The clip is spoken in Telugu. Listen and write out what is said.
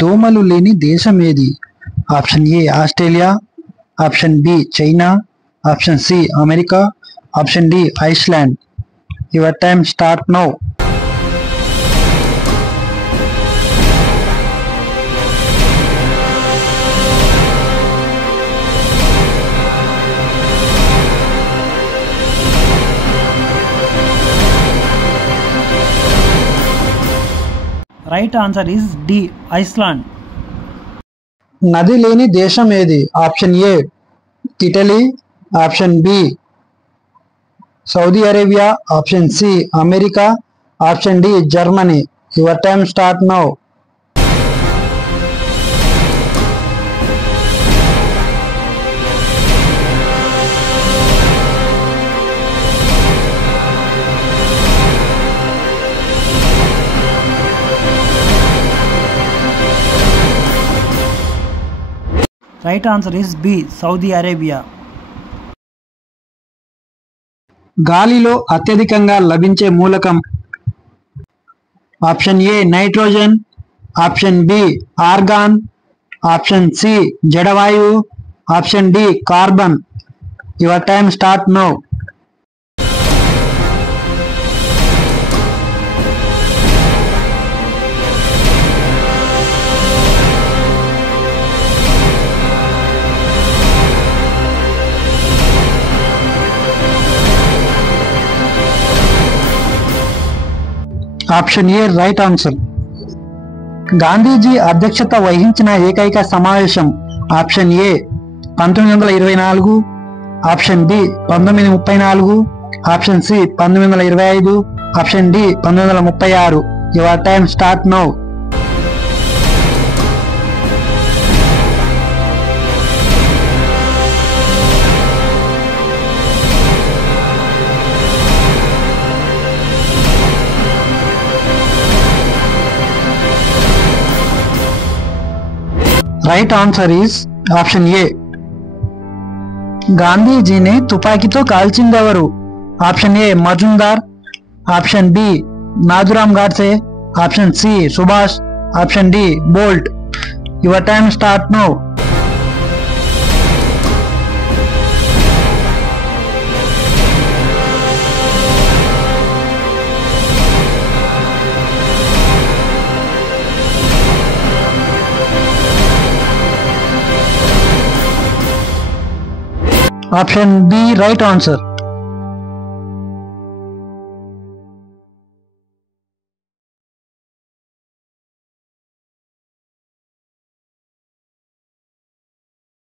దోమలు లేని దేశం ఏది? Option A Australia, option B China, option C America, option D Iceland. Your time start now. Right answer is D Iceland. నది లేని దేశం ఏది? Option A Italy, option B Saudi Arabia, option C America, option D Germany. Your time start now. Right answer is B Saudi Arabia. గాలిలో అత్యధికంగా లభించే మూలకం? Option A nitrogen, option B argon, option C జడవాయువు, option D carbon. Your time start now. Option A right answer. Gandhiji అధ్యక్షత వహించిన ఏకైక సమావేశం? Option A 1924, option B 1934, option C 1925, option D 1936. Your time start now. Right answer is option A. గాంధీజీని తుపాకీతో కాల్చిందెవరు? Option A Majumdar, option B Nathuram Godse, option C Subhash, option D Bolt. Your time start now. Option B right answer.